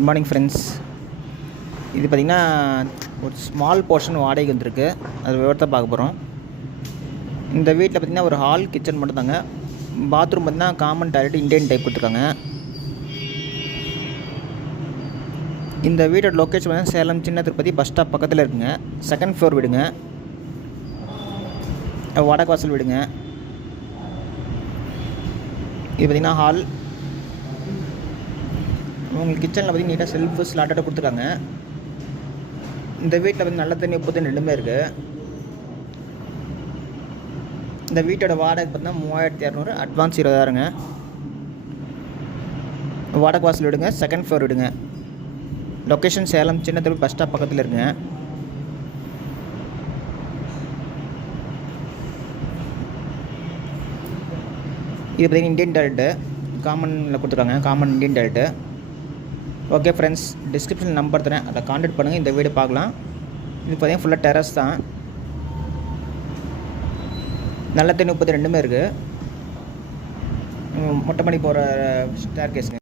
Good morning friends. இது பார்த்திங்கன்னா ஒரு ஸ்மால் போர்ஷன் வாடகைக்கு வந்திருக்கு. அது விவரத்தை பார்க்க போகிறோம். இந்த வீட்டில் பார்த்திங்கன்னா ஒரு ஹால் கிச்சன் மட்டும் தாங்க. பாத்ரூம் பார்த்திங்கன்னா காமன் டாய்லெட் இண்டியன் டைப் கொடுத்துருக்காங்க. இந்த வீட்டோட லொக்கேஷன் பார்த்திங்கன்னா சேலம் சின்ன திருப்பதி பஸ் ஸ்டாப் பக்கத்தில் இருக்குங்க. செகண்ட் ஃப்ளோர் வீடுங்க. வடக்கு வாசல் வீடுங்க. இது பார்த்திங்கன்னா ஹால். உங்களுக்கு கிச்சனில் பார்த்திங்கன்னா நீட்டாக செல்ஃபு ஸ்லாட்டோட கொடுத்துருக்காங்க. இந்த வீட்டில் வந்து நல்ல தண்ணி உப்பு தண்ணி ரெண்டுமே இருக்குது. இந்த வீட்டோட வாடகை பார்த்தீங்கன்னா 3200, அட்வான்ஸ் 20000ங்க. வடக்கு வாசல் விடுங்க, செகண்ட் ஃப்ளோர் விடுங்க. லொக்கேஷன் சேலம் சின்ன திருப்பதி பஸ் ஸ்டாப் பக்கத்தில் இருக்குங்க. இது பார்த்திங்கன்னா இண்டியன் டாய்லெட்டு காமனில் கொடுத்துருக்காங்க. Common Indian toilet. Okay friends, description number தரேன், அதை கான்டாக்ட் பண்ணுங்கள். இந்த வீடு பார்க்கலாம். இது பார்த்திங்கன்னா ஃபுல்லாக டெரஸ் தான். நல்ல தண்ணி 32 ரெண்டுமே இருக்குது. மொட்டை மாடி போகிற ஸ்டேர் கேஸுங்க.